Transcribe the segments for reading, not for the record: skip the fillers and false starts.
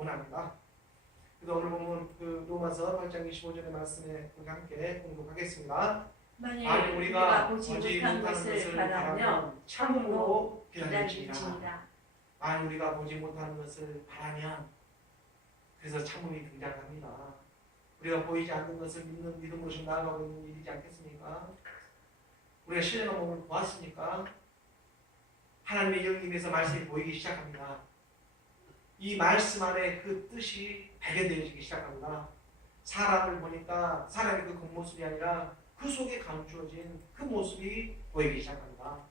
원합니다. 그래서 오늘 보면 그 로마서 8장 25절의 말씀에 우리 함께 공독하겠습니다. 만일 우리가 보지 못한 것을 바라며 참음으로 기다릴지니라. 만일 우리가 보지 못하는 것을 바라면, 그래서 참음이 등장합니다. 우리가 보이지 않는 것을 믿는 믿음으로 지금 나아가고 있는 일이지 않겠습니까? 우리가 신령한 몸을 보았습니까? 하나님의 영이 임해서 말씀이 보이기 시작합니다. 이 말씀 안에 그 뜻이 발견되어지기 시작합니다. 사람을 보니까 사람의 그 겉모습이 아니라 그 속에 감추어진 그 모습이 보이기 시작합니다.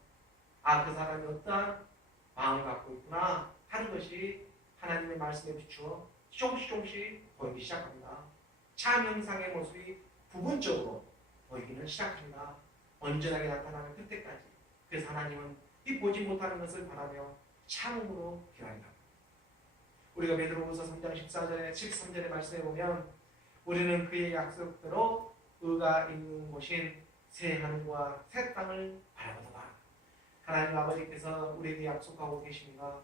아, 그 사람이 어떠한 마음을 갖고 있구나 하는 것이 하나님의 말씀에 비추어 조금씩 보이기 시작합니다. 참 형상의 모습이 부분적으로 보이기는 시작합니다. 온전하게 나타나는 그때까지. 그래서 하나님은 이 보지 못하는 것을 바라며 참음으로 기다린다. 우리가 베드로후서 3장 13절의 말씀에 보면 우리는 그의 약속대로 의가 있는 곳인 새 하늘과 새 땅을 바라보다가, 하나님 아버지께서 우리에게 약속하고 계십니다.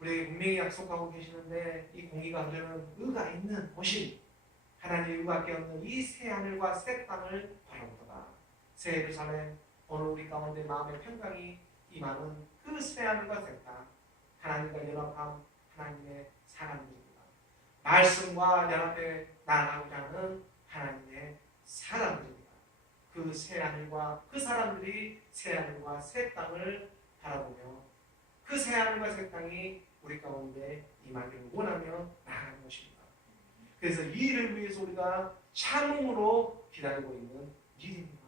우리에게 분명히 약속하고 계시는데 이 공의가 흐르는 의가 있는 곳인 하나님의 의밖에 없는 이 새 하늘과 새 땅을 바라보다가, 새 예루살렘, 오늘 우리 가운데 마음의 평강이 임하는 그 새 하늘과 새 땅, 하나님과 연합한 하나님의 사람들입니다. 말씀과 연합해 나아가고자 하는 하나님의 사람들입니다. 그 새 하늘과 그 사람들이 새 하늘과 새 땅을 바라보며 그 새 하늘과 새 땅이 우리 가운데 임하기를 원하며 나아가는 것입니다. 그래서 이 일을 위해서 우리가 참음으로 기다리고 있는 일입니다.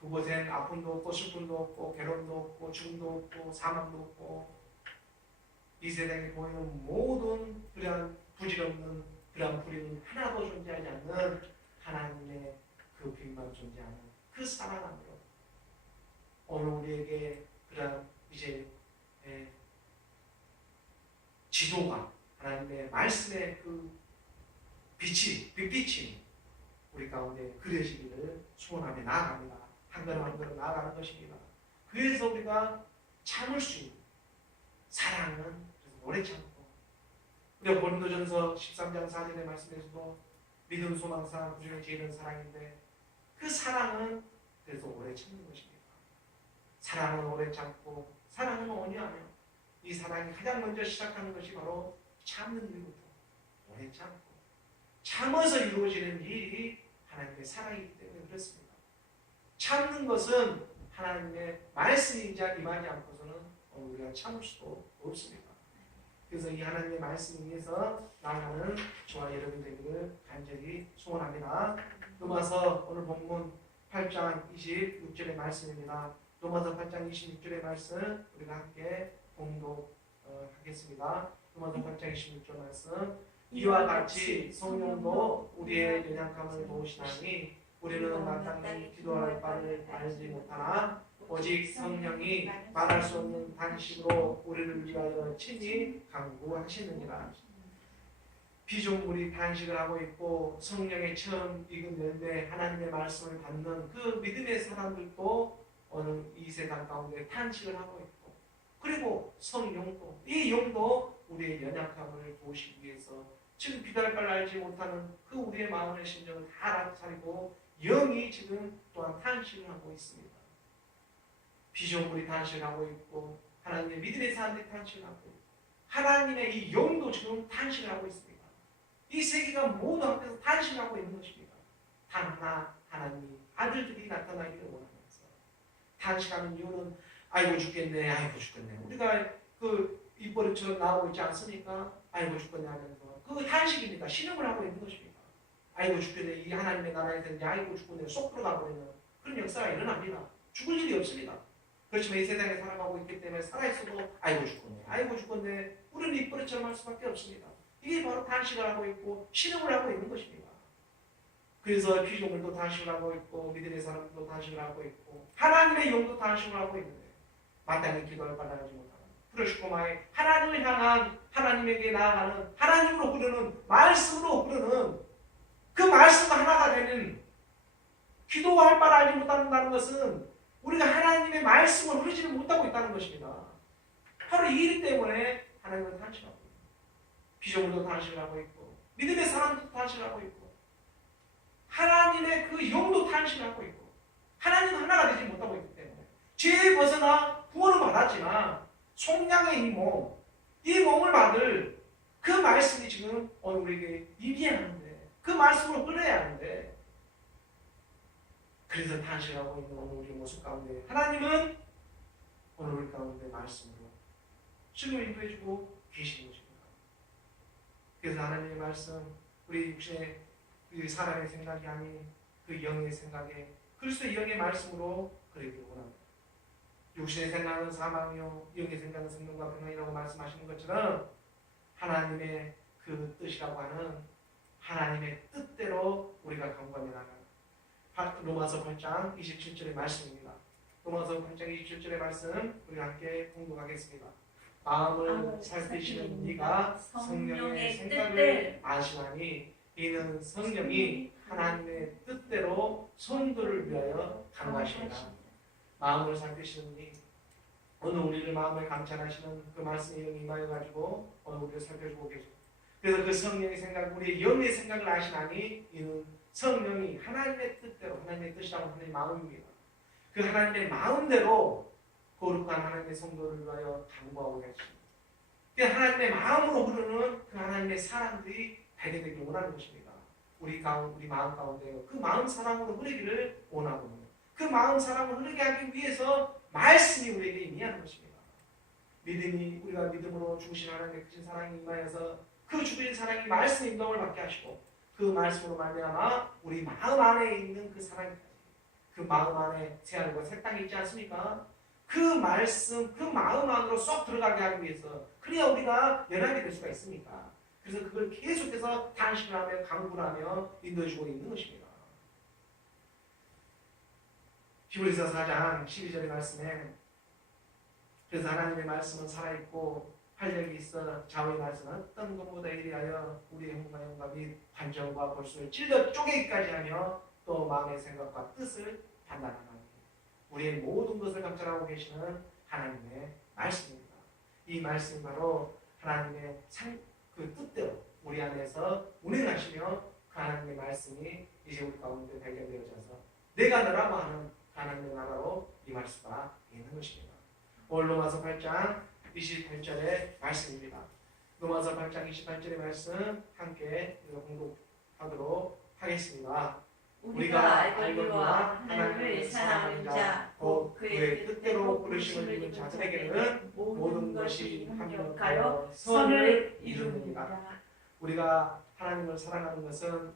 그곳엔 아픔도 없고 슬픔도 없고 괴로움도 없고 죽음도 없고 사망도 없고 이 세상에 보이는 모든 그러한 부질없는 그러한 불의는 하나도 존재하지 않는 하나님의 그 빛만 존재하는 그 사랑 안으로 오늘 우리에게 그러한 이제 지도가 하나님의 말씀의 그 빛빛이 우리 가운데 그려지기를 소원하며 나아갑니다. 한 걸음 한 걸음 나아가는 것입니다. 그래서 우리가 참을 수 있는 사랑은 오래 참고, 우리가 고린도전서 13장 4절의 말씀에서도 믿음, 소망, 사랑, 그 중에 제일 큰 사랑인데 그 사랑은 그래서 오래 참는 것입니다. 사랑은 오래 참고 사랑은 온유하며, 이 사랑이 가장 먼저 시작하는 것이 바로 참는 일부터 오래 참고 참아서 이루어지는 일이 하나님의 사랑이기 때문에 그렇습니다. 참는 것은 하나님의 말씀이자 임하지 않고서는 우리가 참을 수도 없습니다. 그래서 이 하나님의 말씀 위해서 나아가는 저와 여러분 되기를 간절히 소원합니다. 로마서 오늘 본문 8장 26절의 말씀입니다. 로마서 8장 26절의 말씀 우리가 함께 공독하겠습니다. 로마서 8장 26절 말씀, 이와 같이 성령도 우리의 연약함을 도우시나니 우리는 마땅히 기도할 바를 알지 못하나 오직 성령이 말할 수 없는 단식으로 우리를 위하여 친히 간구하시느니라. 피조물이 단식을 하고 있고 성령의 처음 익은 열매 하나님의 말씀을 받는 그 믿음의 사람들도 오늘 이 세상 가운데 단식을 하고 있고, 그리고 성령도, 이 영도 우리의 연약함을 도우시기 위해서 지금 기도할 바를 알지 못하는 그 우리의 마음의 심정을 다 알아차리고 영이 지금 또한 탄식을 하고 있습니다. 피조물이 탄식을 하고 있고 하나님의 믿음의 사람들이 탄식을 하고 있고 하나님의 이 영도 지금 탄식을 하고 있습니다. 이 세계가 모두 앞에서 탄식하고 있는 것입니다. 단 하나 하나님이 아들들이 나타나기를 원하면서 탄식하는 이유는 아이고 죽겠네, 아이고 죽겠네. 우리가 그 입버릇처럼 나오고 있지 않습니까? 아이고 죽겠네 하면서 그 탄식입니다. 신음을 하고 있는 것입니다. 아이고 죽겠네, 이 하나님의 나라에서 이제 아이고 죽겠네 쏙 들어가 버리는 그런 역사가 일어납니다. 죽을 일이 없습니다. 그렇지만 이 세상에 살아가고 있기 때문에 살아있어도 아이고 죽겠네, 아이고 죽겠네 우리는 입버릇처럼 할 수밖에 없습니다. 이게 바로 탄식을 하고 있고 신음을 하고 있는 것입니다. 그래서 피조물도 탄식을 하고 있고 믿음의 사람도 탄식을 하고 있고 하나님의 영도 탄식을 하고 있는데 마땅히 기도를 받아가지 못하는 프로시코마의 하나님을 향한 하나님에게 나아가는 하나님으로 흐르는 말씀으로 흐르는 그 말씀과 하나가 되는 기도할 바를 알지 못한다는 것은 우리가 하나님의 말씀을 흐르지를 못하고 있다는 것입니다. 바로 이 일 때문에 하나님을 탄식하고 있습니다. 피조물도 탄식하고 있고 믿음의 사람도 탄식하고 있고 하나님의 그 영도 탄식하고 있고 하나님 하나가 되지 못하고 있기 때문에 죄에 벗어나 구원을 받았지만 속량의 이 몸을 받을 그 말씀이 지금 오늘 우리에게 임해야 하는데 그 말씀으로 흘러야 하는데 그래서 탄식하고 있는 오늘 우리 모습 가운데 하나님은 오늘 우리 가운데 말씀으로 주님을 인도해주고 계시는 것입니다. 그래서 하나님의 말씀 우리 육신의 그 사람의 생각이 아닌 그 영의 생각에 그리스도의 영의 말씀으로 그러기를 원합니다. 육신의 생각은 사망이요 영의 생각은 생명과 평안이라고 말씀하시는 것처럼 하나님의 그 뜻이라고 하는 하나님의 뜻대로 우리가 강구하며 나가는 로마서 8장 27절의 말씀입니다. 로마서 8장 27절의 말씀 우리 함께 공독하겠습니다. 마음을 살피시는 네가 성령의 생각을 아시나니 이는 성령이 하나님의 뜻대로 성도를 위하여 강구하시리라. 마음을 살피시는 이 오늘 우리를 마음을 감찰하시는 그 말씀이 임하여 가지고 오늘 우리를 살펴주고 계십니다. 그래서 그 성령의 생각, 우리의 영의 생각을 아시나니 이는 성령이 하나님의 뜻대로 하나님의 뜻이라고 하나님의 마음입니다. 그 하나님의 마음대로 거룩한 하나님의 성도를 위하여 간구하고 계십니다. 그 하나님의 마음으로 흐르는 그 하나님의 사람들이 되게 되길 원하는 것입니다. 우리 마음 가운데 그 마음 사랑으로 흐르기를 원하고 그 마음 사랑을 흐르게 하기 위해서 말씀이 우리에게 임하는 것입니다. 믿음이 우리가 믿음으로 주신 하나님의 크신 사랑이 임하여서 그 주신 사랑이 말씀의 인도를 받게 하시고 그 말씀으로 말미암아 우리 마음 안에 있는 그 사랑까지 그 마음 안에 새 하늘과 새 땅이 있지 않습니까? 그 말씀, 그 마음 안으로 쏙 들어가게 하기 위해서 그래야 우리가 연합이 될 수가 있습니까? 그래서 그걸 계속해서 단식을 하며 강구를 하며 인도해주고 있는 것입니다. 히브리서 4장 12절의 말씀에 그래서 하나님의 말씀은 살아있고 활력이 있어 좌우의 말씀은 어떤 것보다 이리하여 우리의 hum과 영과 및 관절과 골수를 찔러 쪼개기까지 하며 또 마음의 생각과 뜻을 판단하나니 우리의 모든 것을 감찰하고 계시는 하나님의 말씀입니다. 이 말씀이 바로 하나님의 그 뜻대로 우리 안에서 운행하시며 그 하나님의 말씀이 이제 우리 가운데 발견되어져서 내가 너라고 하는 하나님의 나라로 임할 수가 있는 것입니다. 오늘 로마서 8장 28절의 말씀입니다. 로마서 8장 28절의 말씀 함께 공독하도록 하겠습니다. 우리가 알거니와 하나님을 사랑하는 자 곧 그의 뜻대로 부르심을 입은 자들에게는 모든 것이 합력하여 선을 이루느니라. 우리가 하나님을 사랑하는 것은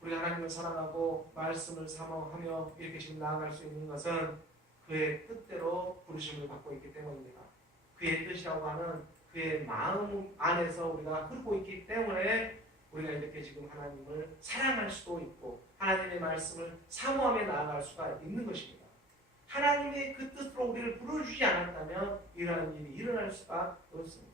우리가 하나님을 사랑하고 말씀을 사모하며 이렇게 지금 나아갈 수 있는 것은 그의 뜻대로 부르심을 받고 있기 때문입니다. 그의 뜻이라고 하는 그의 마음 안에서 우리가 흐르고 있기 때문에 우리가 이렇게 지금 하나님을 사랑할 수도 있고 하나님의 말씀을 사모하며 나아갈 수가 있는 것입니다. 하나님의 그 뜻으로 우리를 불러주지 않았다면 이러한 일이 일어날 수가 없습니다.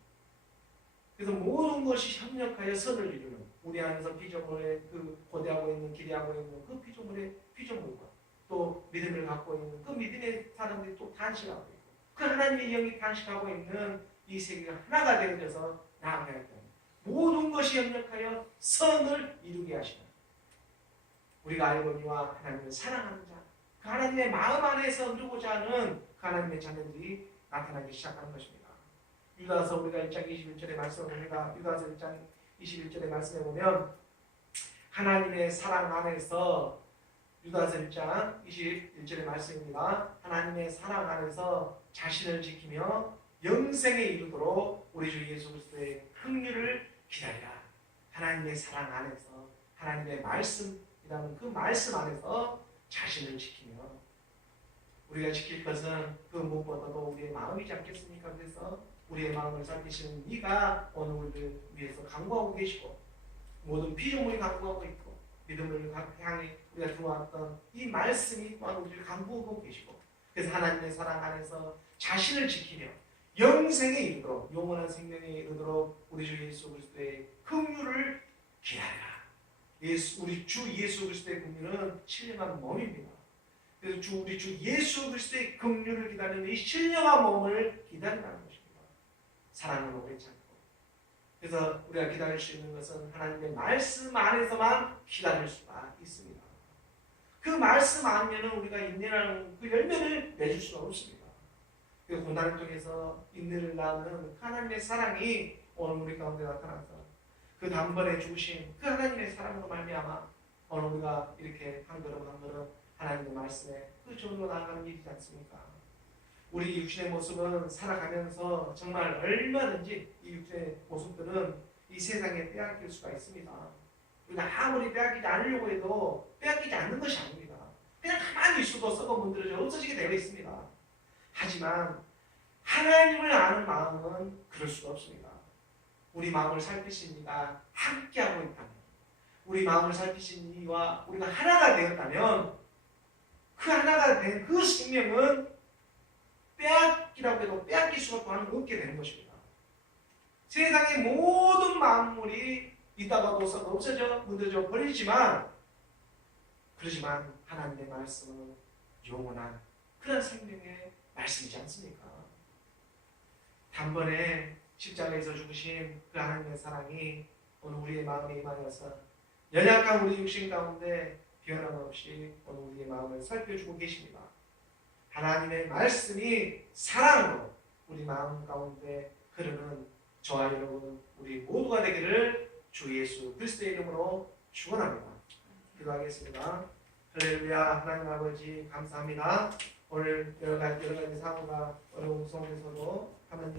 그래서 모든 것이 협력하여 선을 이루는 우리 안에서 피조물의 그 고대하고 있는 기대하고 있는 그 피조물의 피조물과 또 믿음을 갖고 있는 그 믿음의 사람들이 또 탄식하고 있고 그 하나님의 영이 탄식하고 있는 이 세계가 하나가 되어져서 나아가야 합니다. 모든 것이 협력하여 선을 이루게 하시는 우리가 알거니와 하나님을 사랑하는 자, 그 하나님의 마음 안에서 누르고자 하는 그 하나님의 자녀들이 나타나기 시작하는 것입니다. 유다서 우리가 1장 21절의 말씀을 봅니다. 유다서 1장 21절의 말씀에 보면 하나님의 사랑 안에서 유다서 1장 21절의 말씀입니다. 하나님의 사랑 안에서 자신을 지키며 영생에 이르도록 우리 주 예수 그리스도의 긍휼을 기다리라. 하나님의 사랑 안에서 하나님의 말씀이라는 그 말씀 안에서 자신을 지키며 우리가 지킬 것은 그 무엇보다도 우리의 마음이지 않겠습니까? 그래서 우리의 마음을 살피시는 네가 오늘 우리를 위해서 간구하고 계시고 모든 피조물이 간구하고 있고 믿음을 향해 우리가 들어왔던 이 말씀이 또한 우리를 간구하고 계시고 그래서 하나님의 사랑 안에서 자신을 지키며 영생에 이르도록 영원한 생명에 이르도록 우리 주 예수 그리스도의 긍휼을 기다리라. 우리 주 예수 그리스도의 긍휼은 신령한 몸입니다. 그래서 우리 주 예수 그리스도의 긍휼을 기다리는 이 신령한 몸을 기다리라는 것입니다. 사랑은 오래 참고 그래서 우리가 기다릴 수 있는 것은 하나님의 말씀 안에서만 기다릴 수가 있습니다. 그 말씀 아니면 우리가 인내라는 그 열매를 맺을 수가 없습니다. 그 고난을 통해서 인내를 낳는 하나님의 사랑이 오늘 우리 가운데 나타나서 그 단번에 죽으신 그 하나님의 사랑으로 말미암아 오늘 우리가 이렇게 한 걸음 한 걸음 하나님의 말씀에 그 정도 나아가는 일이지 않습니까? 우리 육신의 모습은 살아가면서 정말 얼마든지 이 육신의 모습들은 이 세상에 빼앗길 수가 있습니다. 우리가 아무리 빼앗기지 않으려고 해도 빼앗기지 않는 것이 아닙니다. 그냥 가만히 있어도 썩어 문드러져 없어지게 되어 있습니다. 하지만 하나님을 아는 마음은 그럴 수가 없습니다. 우리 마음을 살피신 이가 함께하고 있다면, 우리 마음을 살피신 이와 우리가 하나가 되었다면 그 하나가 된 그 생명은 빼앗기라고 해도 빼앗길 수가 없게 되는 것입니다. 세상의 모든 만물이 있다가도 썩어 없어져 문드러져 버리지만 그렇지만 하나님의 말씀은 영원한 그런 생명의 말씀이지 않습니까? 단번에 십자가에서 죽으신 그 하나님의 사랑이 오늘 우리의 마음에 임하여서 연약한 우리 육신 가운데 변함없이 오늘 우리의 마음을 살펴주고 계십니다. 하나님의 말씀이 사랑으로 우리 마음 가운데 흐르는 저와 여러분 우리 모두가 되기를 주 예수 그리스도의 이름으로 축원합니다. 기도하겠습니다. 할렐루야. 하나님 아버지 감사합니다. 오늘 여러 가지 상황과 어려움 속에서도 하나님